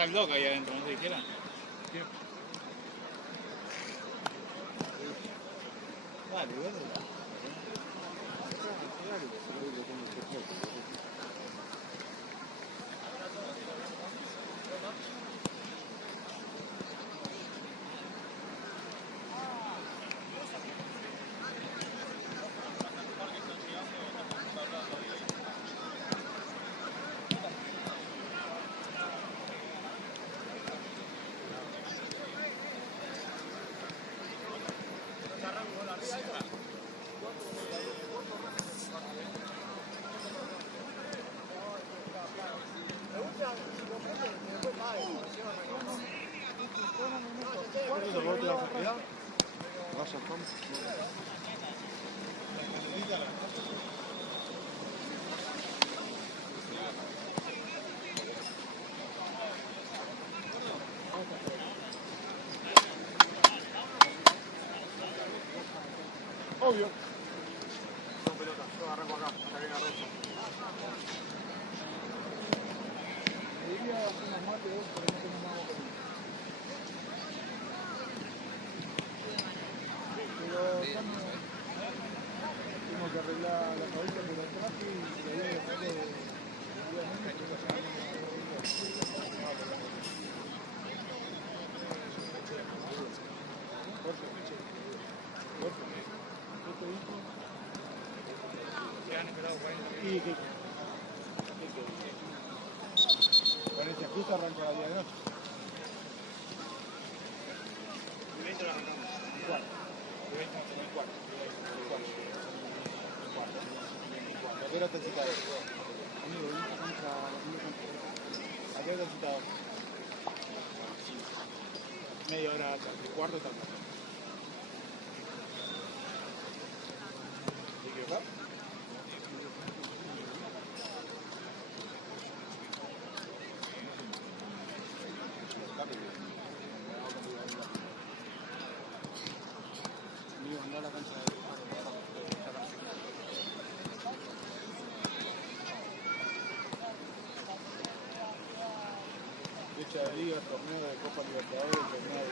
está el doc ahí adentro, ¿no te dijeron? Dale, dale. Obvio. Son pelotas, yo arranco acá, acá viene Rocha. Debería hacer unas mates dos, pero no tengo más boca. Pero tengo que arreglar la cabeza por atrás y la idea de hacerlo y que parece justo arranca la día de noche. ¿A qué hora estás citado? ¿A qué hora estás citado? Media hora atrás, el cuarto está acá. ¿Y qué va? Fecha de Liga, torneo de Copa Libertadores, torneo de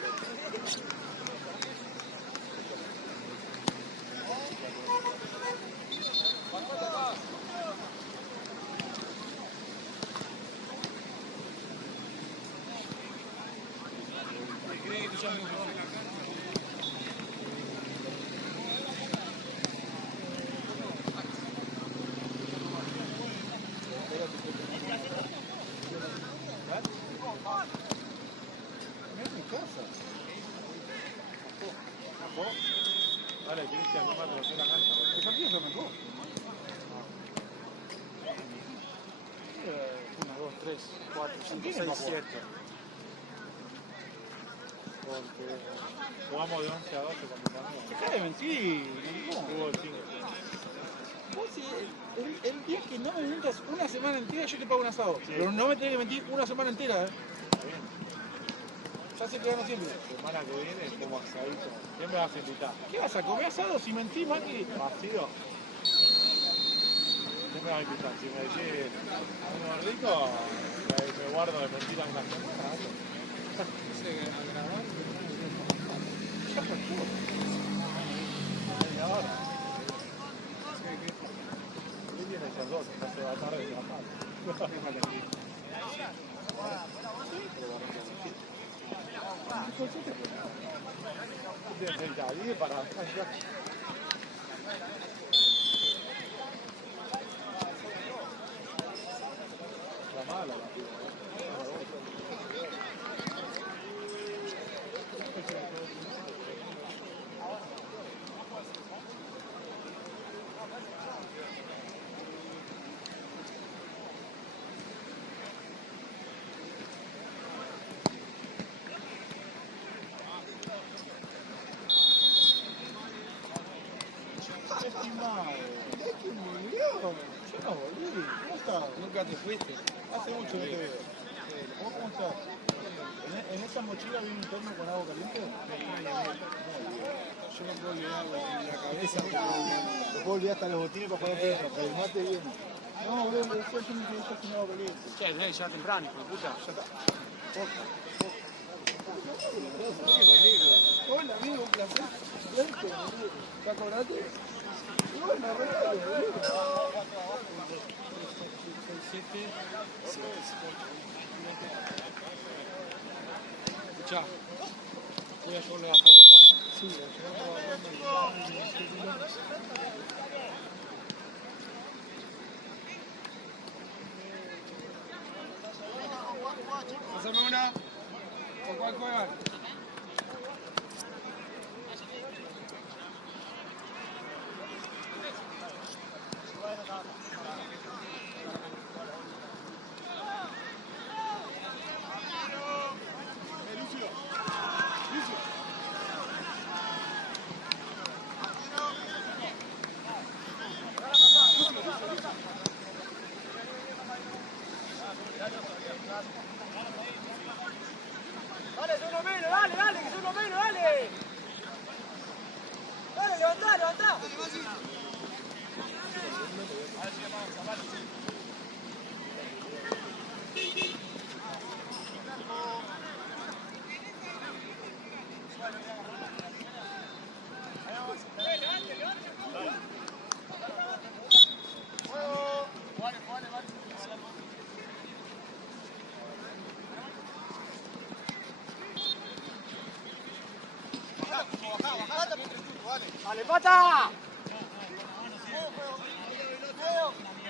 Dale, Cristian, no mato, hacer la cancha. ¿El partido se arrancó? 1, 2, 3, 4, 5, 6, 7. Porque jugamos de 11 a 12 cuando ganamos. Deja de mentir. Jugó 5. Vos el día que no me mientas una semana entera yo te pago un asado. Sí. Pero no me tenés que mentir una semana entera, Está bien. Ya sé que gano siempre. La semana que viene como asadito. ¿Quién me vas a invitar? ¿Qué vas a comer asado si mentís, Maki? ¿Vacío? ¿Quién me va a invitar? Si me decís uno rico, me guardo de mentira una semana. Ya fue todo. Media hora. ¿Qué tienen esos dos? No se va tarde de trabajar. Tiene 30 días para bajar ya. La mala la piba. ¿Es que murió? Yo no volví. ¿Cómo estás? Nunca te fuiste. Hace mucho que te veo. ¿Vos cómo estás? ¿En esa mochila viene un termo con agua caliente? Yo no puedo olvidar la cabeza. Te puedo olvidar hasta los botines para jugar perro, pero el mate viene. No, bro, después yo me quedé sin agua caliente. ¿Qué? Ya temprano, hijo de puta. Ya está. Hola, amigo, un placer. Verte, ¿te acordaste? Bueno, regalo, Escuchá, voy a llevarlo a bajar por acá. Sí, Pásame una. ¿Con cuál juegan? Dale, son uno menos, dale, que son uno menos, dale. Dale, levantá. ¡Dale, pata!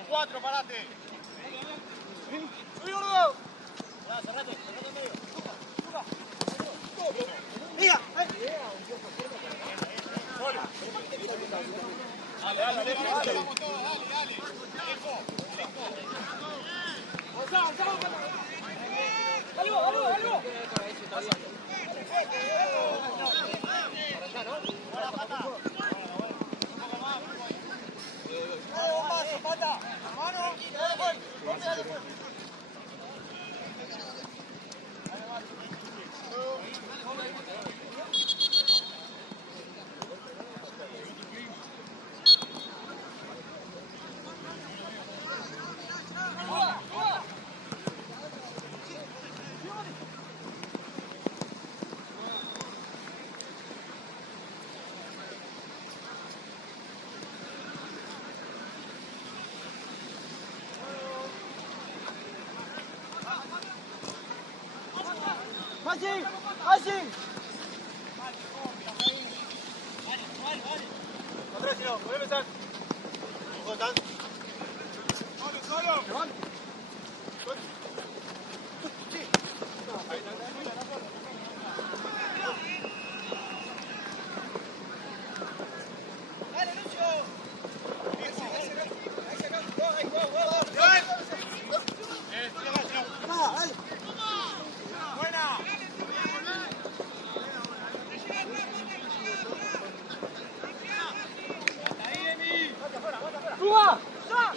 4, parate. ¡Subí, gordo! Ya, cerrate medio. ¡Mira! Dale. Vamos todos, dale. ¡Algo! ¡Fácil! Atrás, no, voy a empezar. ¿Cómo estás? ¡Solo! ¡Dale, Lucho! ¡Buena! ¡Suba! ¡Atrás!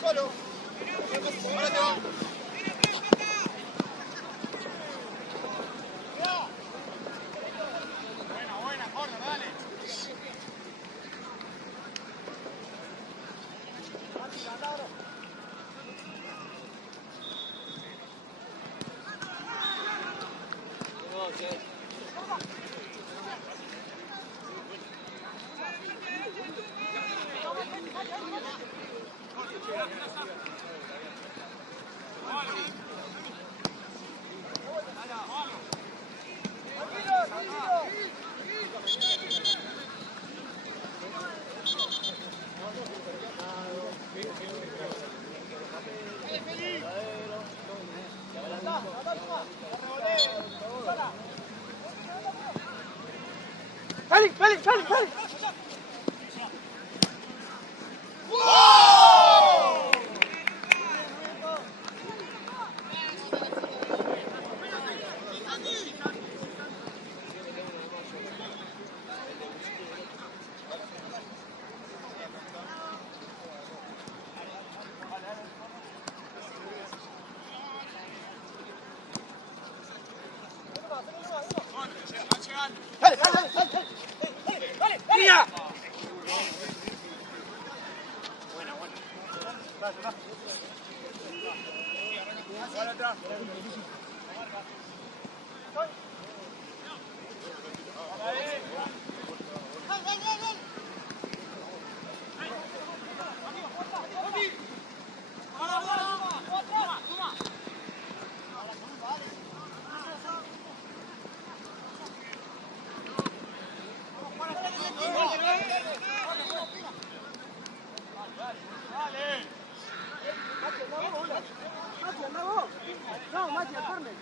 ¡Solo! ¡Ahora te va! Buena, corta, dale. ¡Dale! No, Mati, al córner.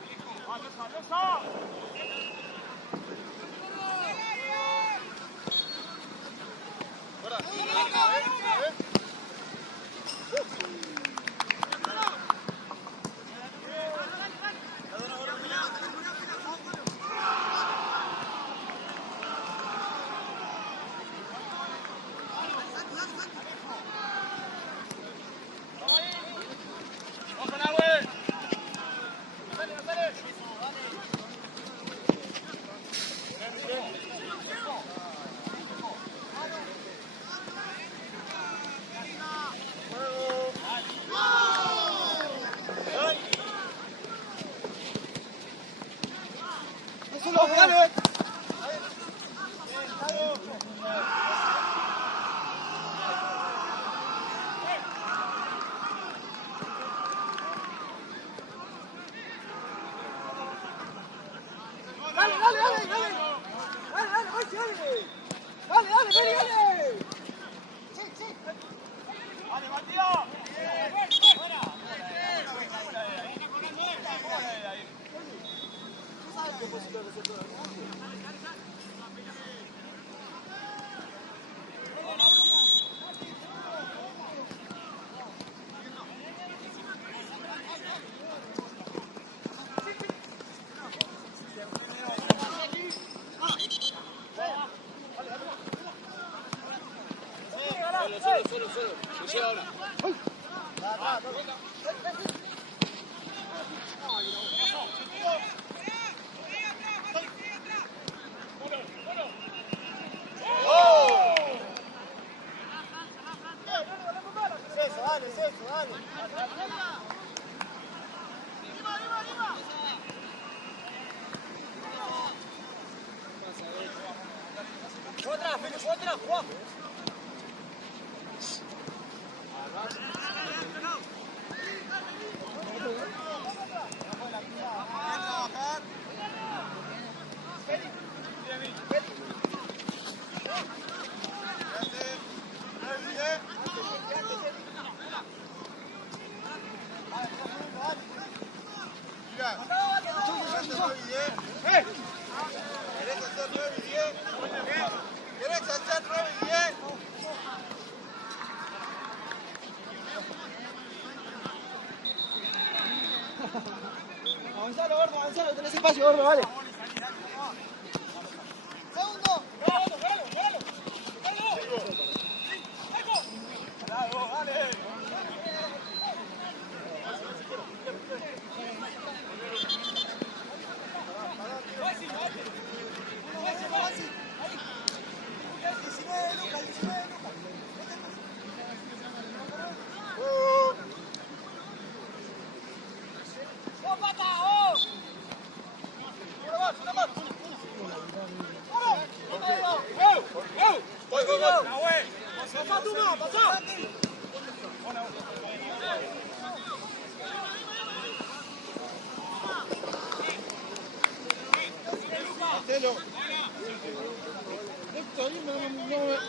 Avanzalo, gordo, avanzalo, tenés espacio, gordo, vale.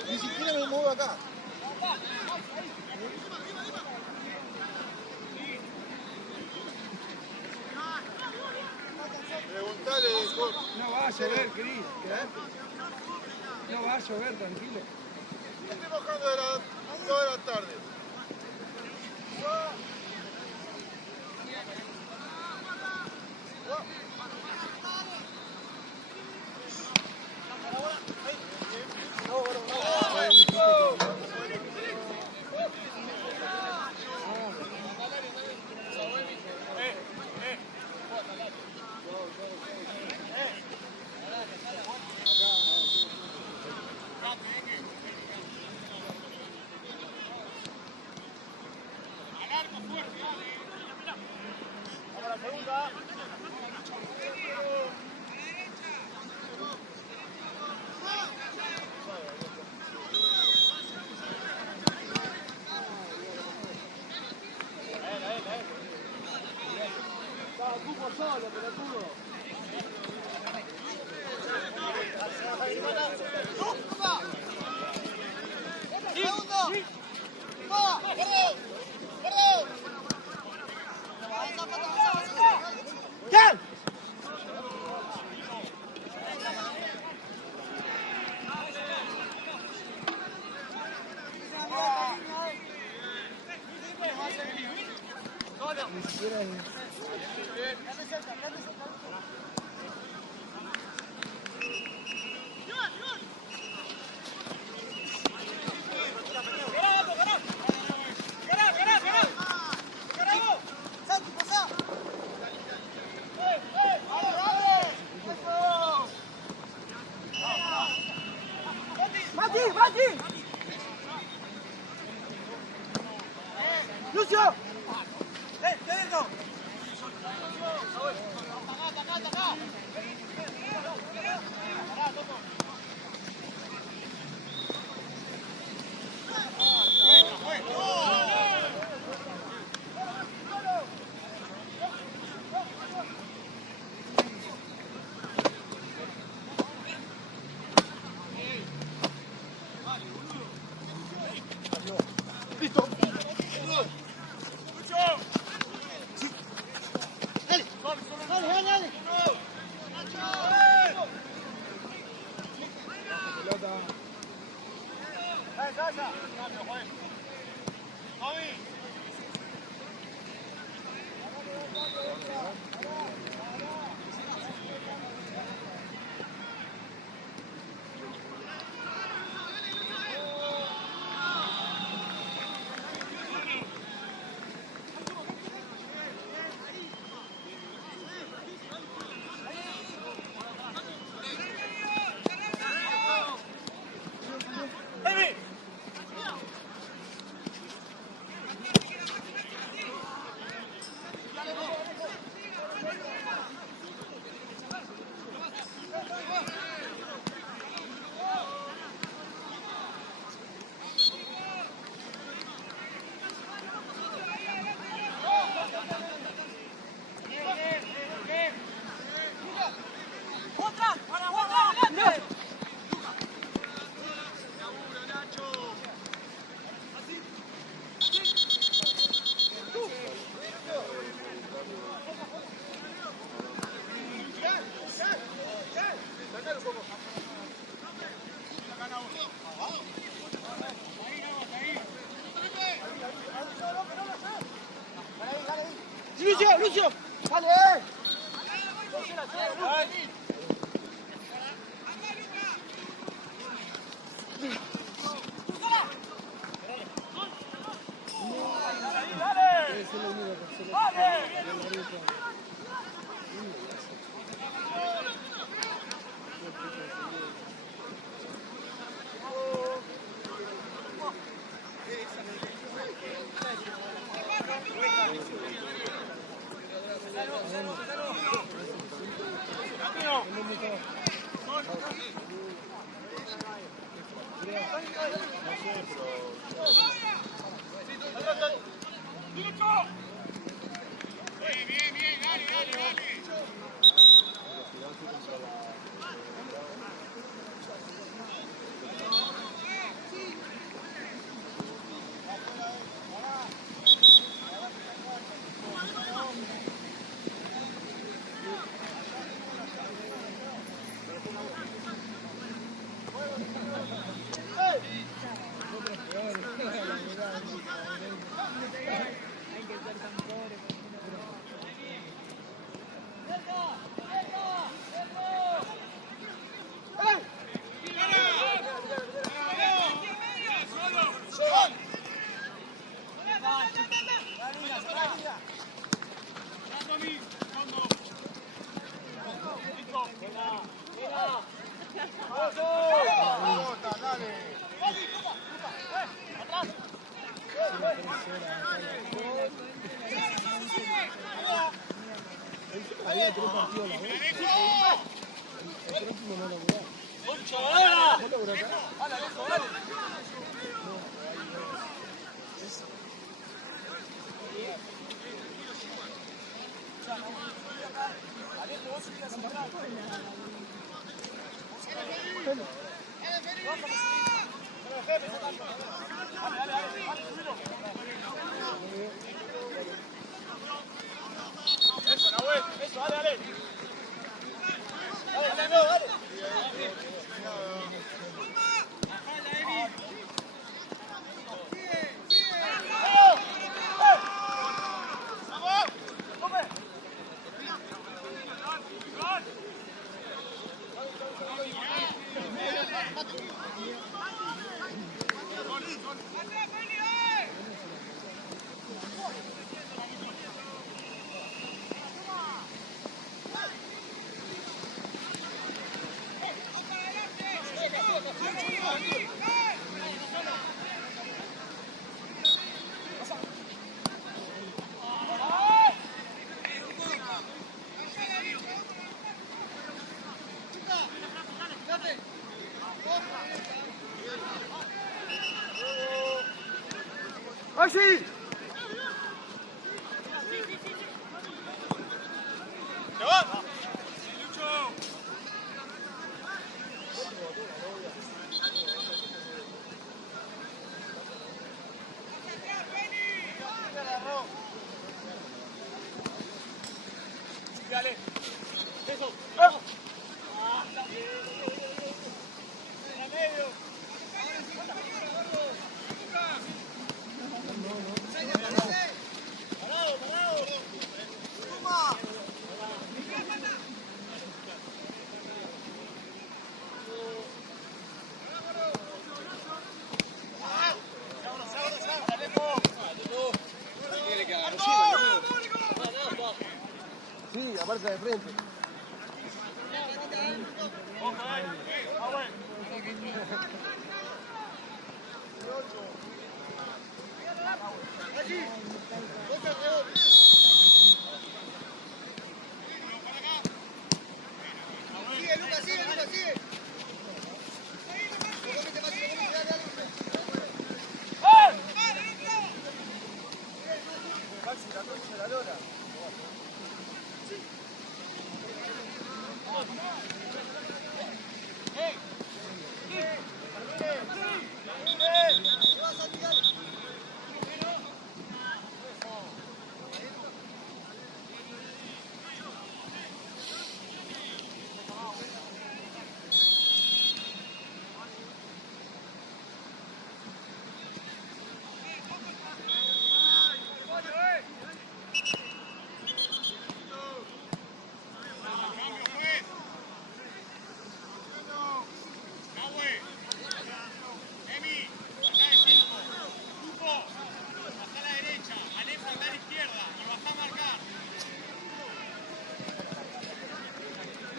Ni siquiera me muevo acá. Preguntale, Jorge. No va a llover, Cris. No va a llover, tranquilo. Estoy bajando de las 2 de la tarde. Lucio! ¡Dale! No. ahí hay 3 partidos a la vez. El próximo no lo mirá. ¿Vos lo mirás acá? Eso, Nahuel, eso, dale, dale. Dale, dale, dale. ¡Maxi! Dale. Eso. Sí, aparte de frente. Sigue, Lucas, sigue.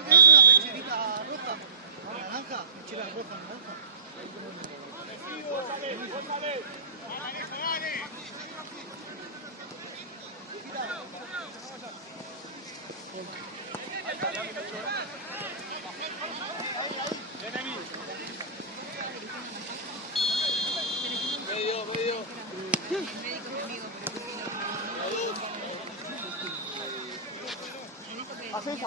¿Tienes una pechera roja? ¿Naranja? ¿Pechera roja, naranja? Haz eso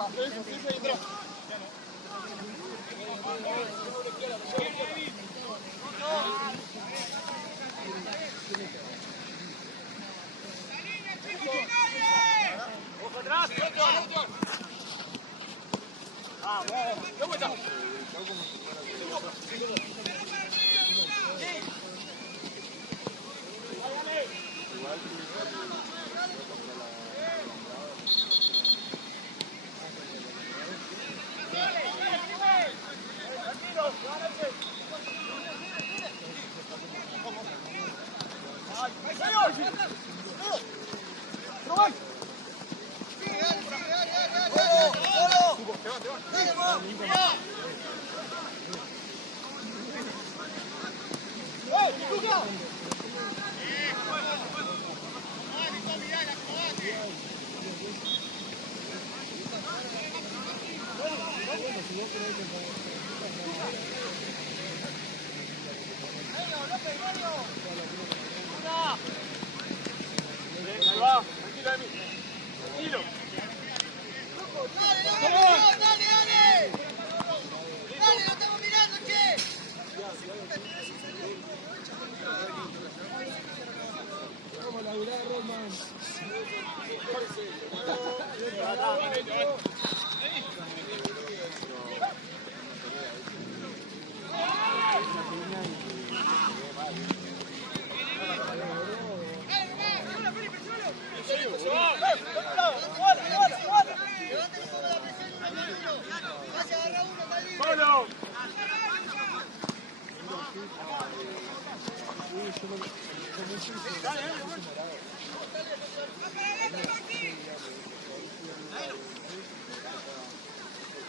y entra.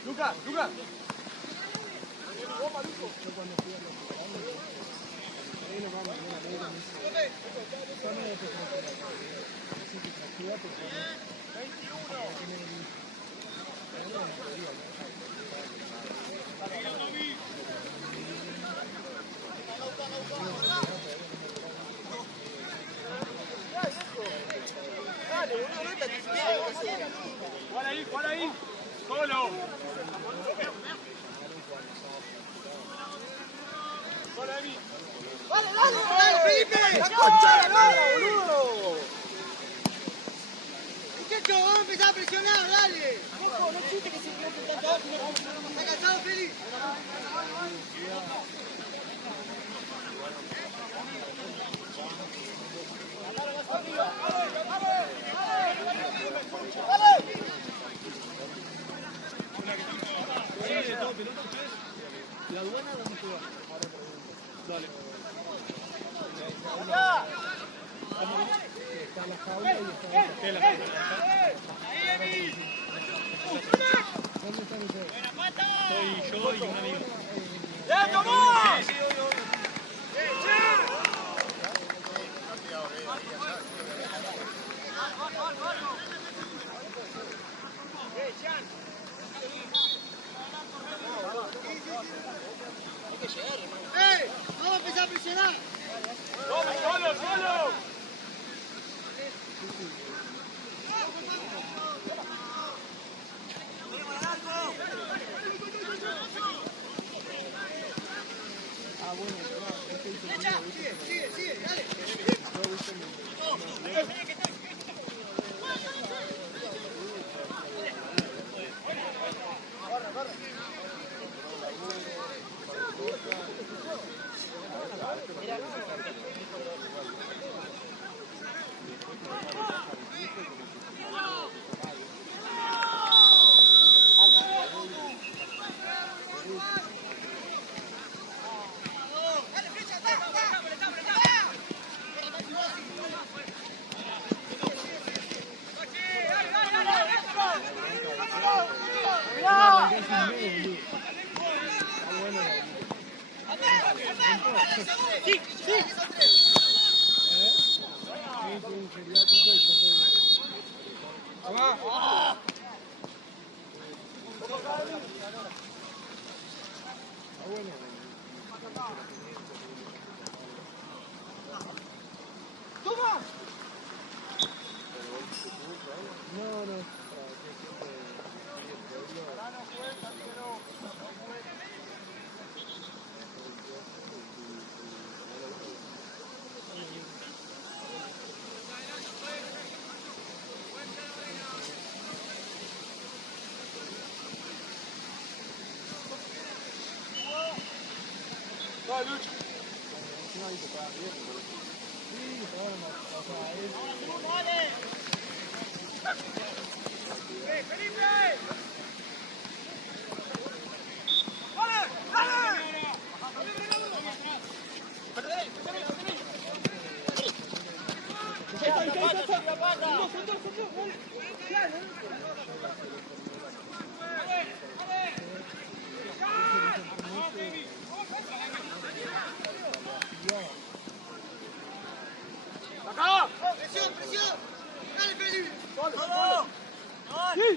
Luca, Luca. ¿Cuál ahí? Solo. ¡Dale, Felipe! ¡La concha de la madre, boludo! Muchachos, vamos a empezar a presionar, dale. No existe que se quede tanto. ¿Está cansado, Felipe? La aduana, ¿dónde se va? Dale. Está la jaula y está la jaula. ¿Dónde están ustedes? Soy yo y un amigo. ¡Ya, tomó! Sí, Vamos a empezar a presionar. ¡Solo, solo! Sigue, dale. Presión. Dale, Felipe.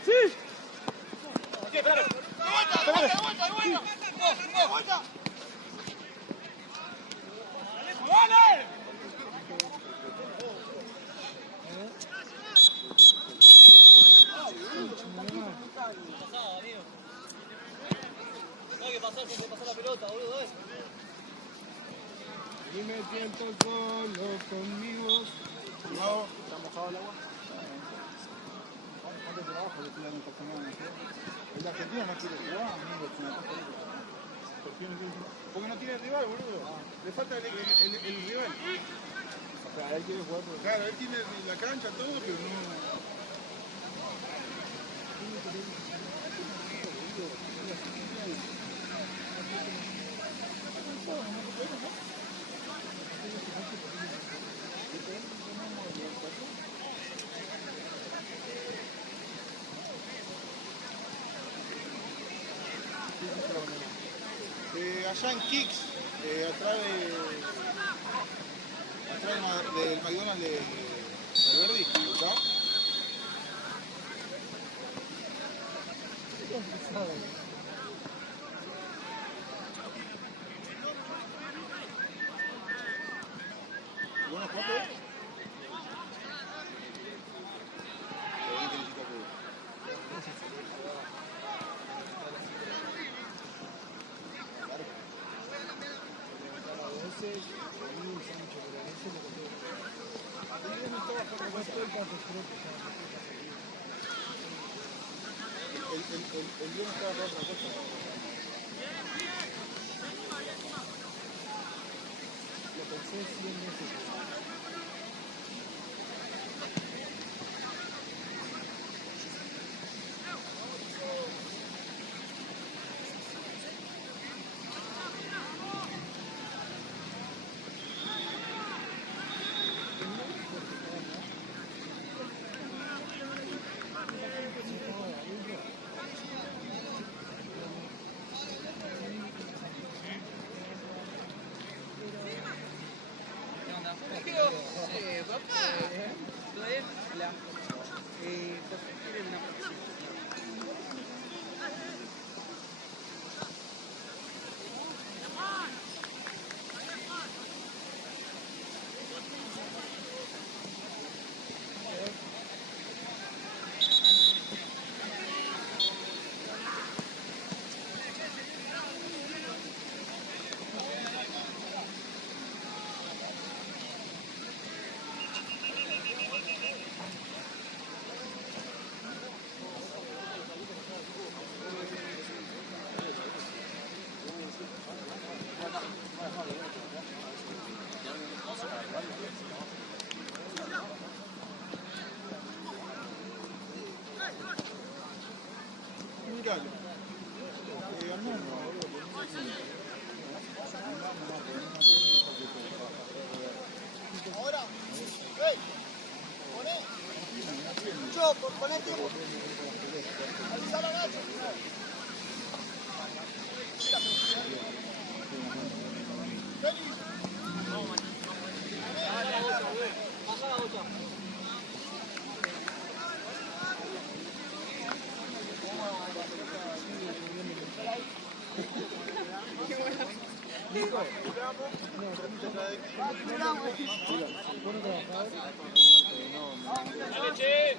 Sí. De vuelta. Y me siento solo conmigo. No, ¿está mojado el agua? ¿Cuánto trabajo le tiran esta semana? El argentino no quiere jugar, amigo, es una cosa de... ¿Por qué no quiere jugar? Porque no tiene rival, boludo. Le falta el rival. O sea, él quiere jugar por... Claro, él tiene la cancha, todo, pero no... allá en Kicks, atrás del McDonald's de Verdi, ¿está? ¿Buenos cuatro? El guión estaba para otra cosa. Lo pensé 100 veces. Míralo. Ahora. ¡Hey! Poné. Yo, ponete. Avisalo a Nacho. Pasa la otra. Dale, che.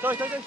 Estoy. Dale.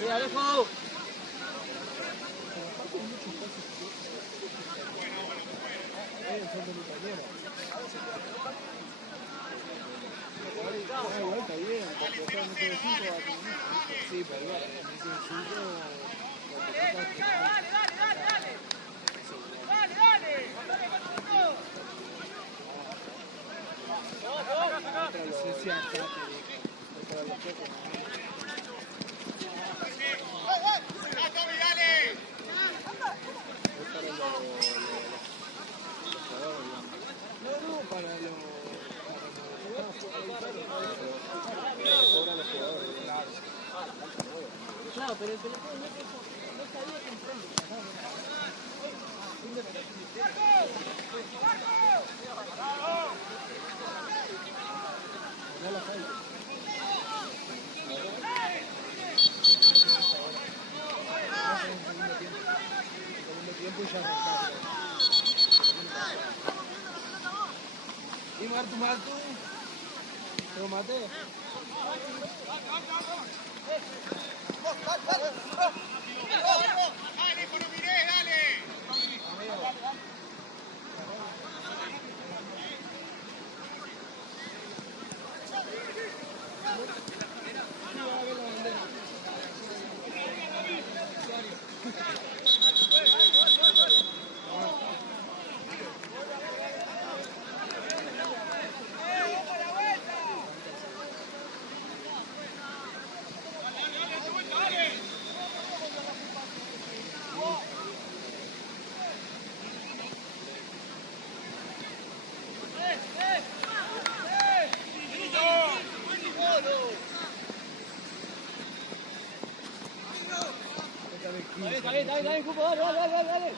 Sí, Alejo. Está bien, porque está en el 5 sí, pero igual, en el 5 Claro, pero el teléfono no sabía que enfrente. Y Martu, lo maté. Dale, Cupo, dale.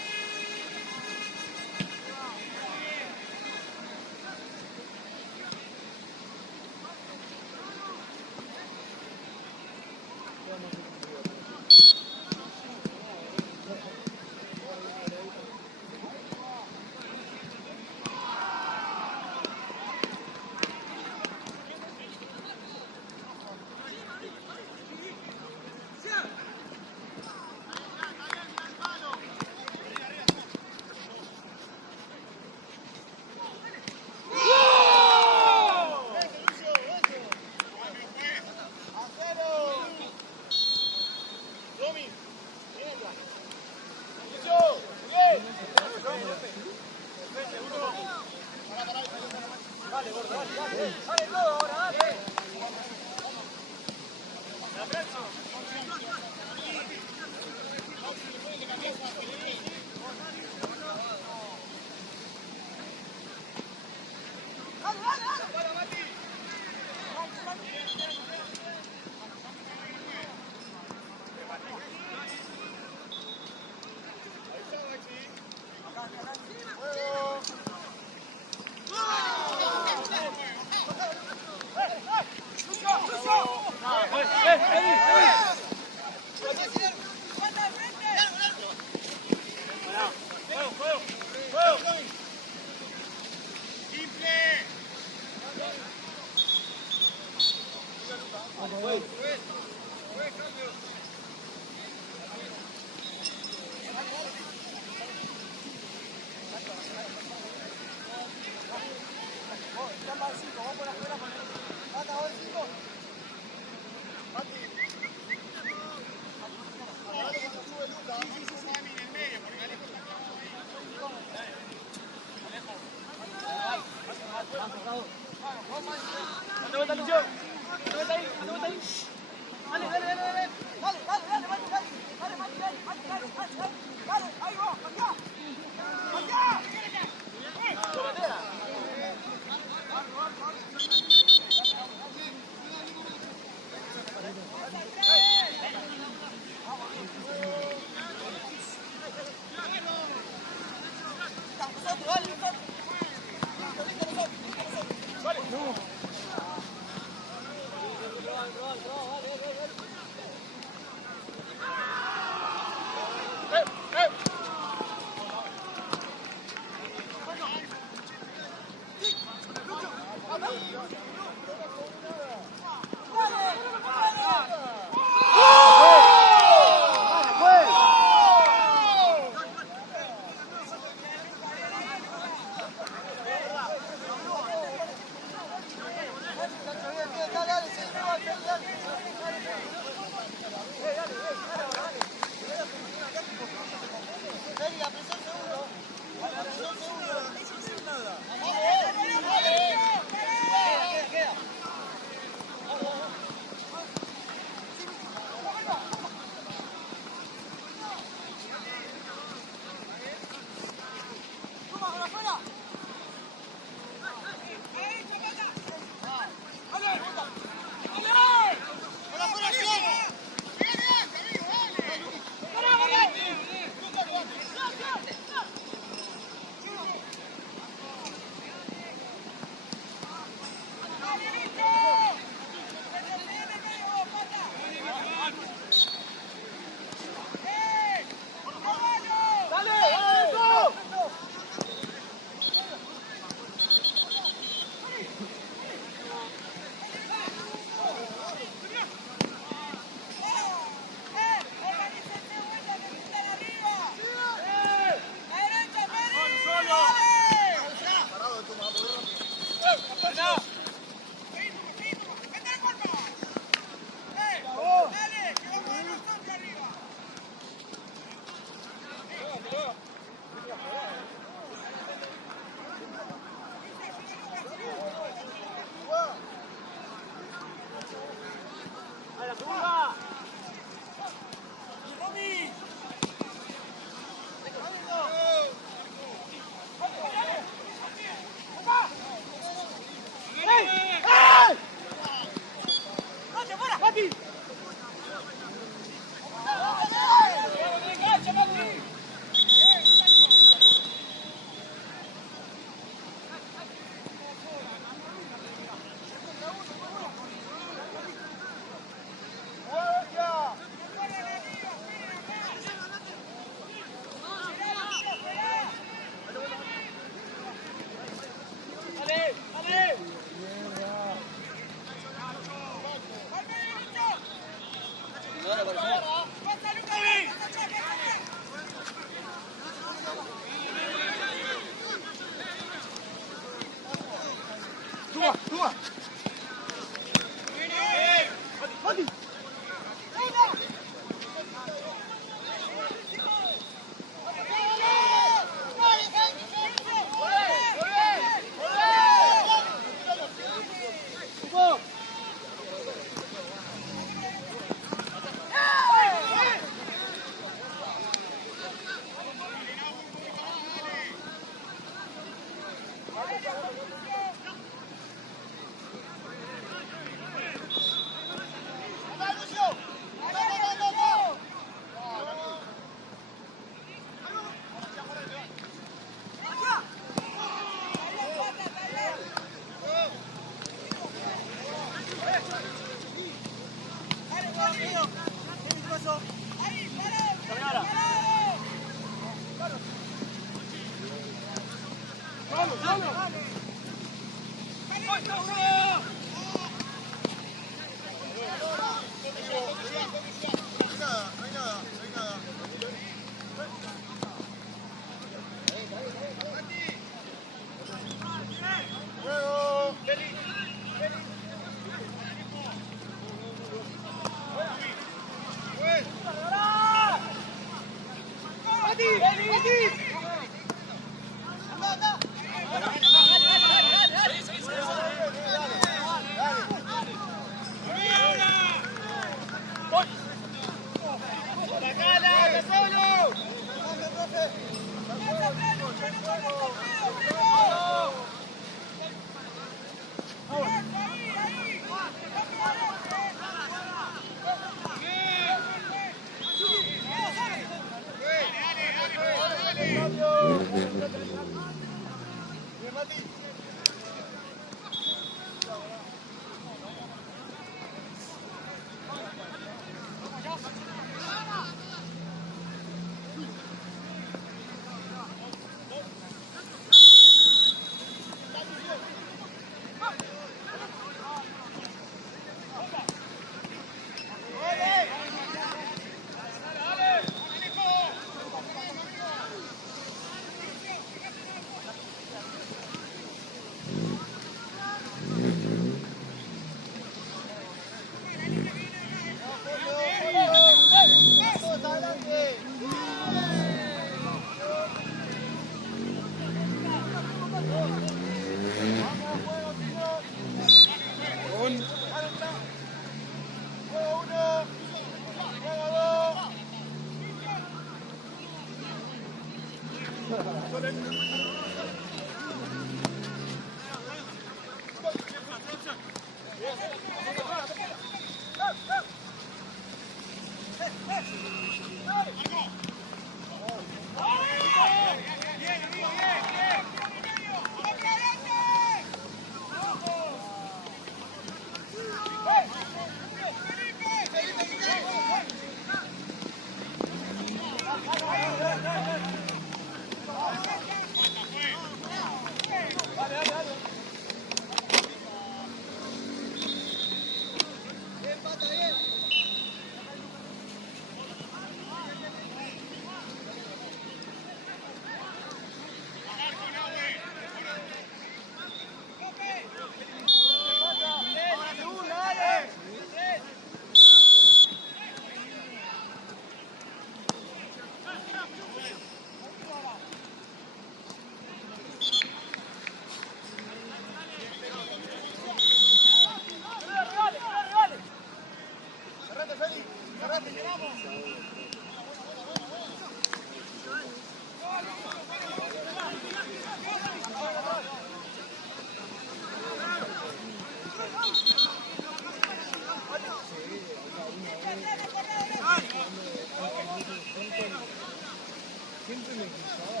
Siempre me cruzaba,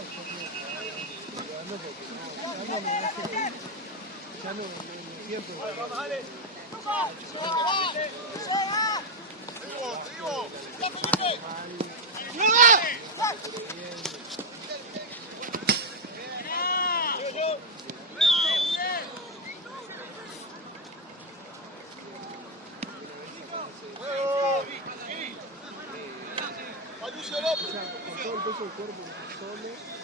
jugando porque ya no siempre. Con todo el peso del cuerpo solo.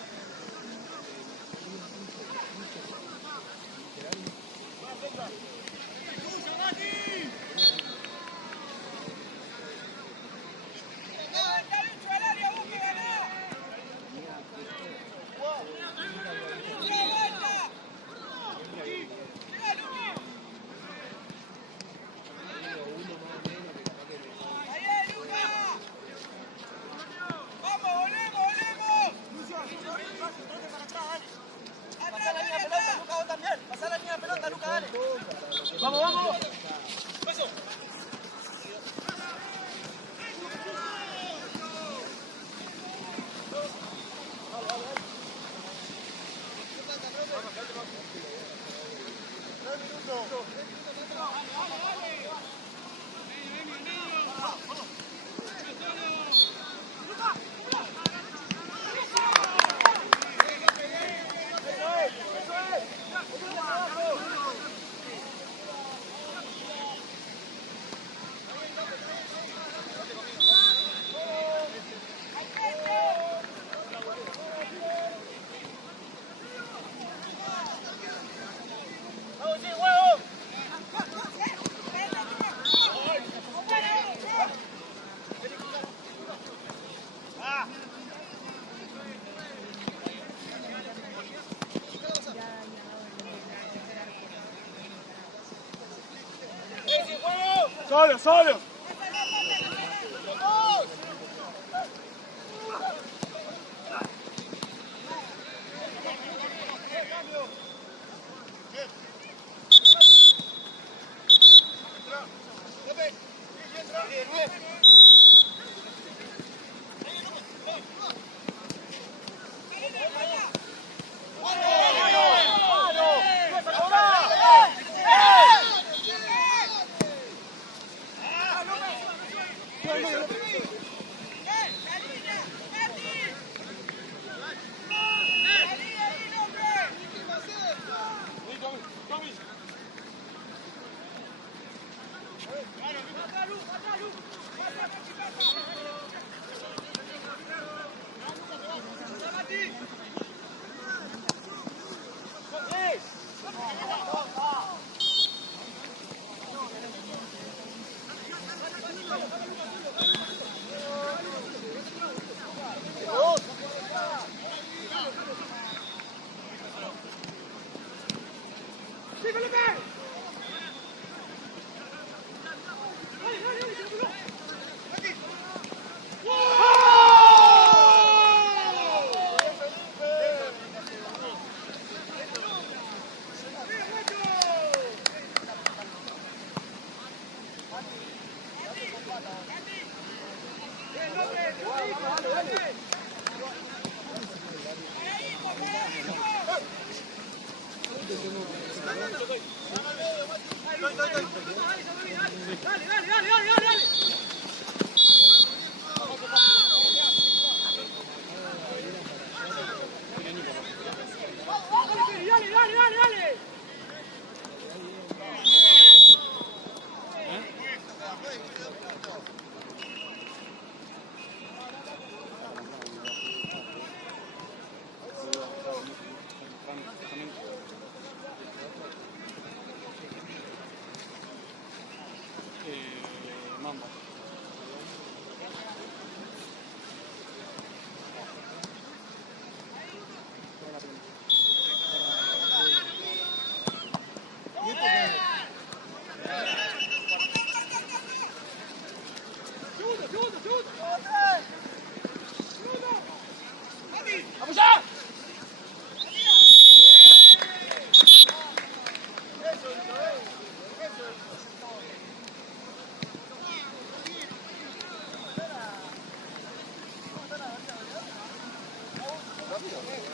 Vamos, vamos. Solo, solo. Mamba.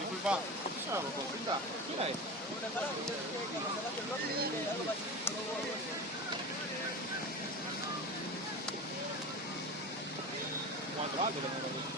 Disculpa, ¿es una bombita? ¿Quién es? ¿Cuánto alto tenés?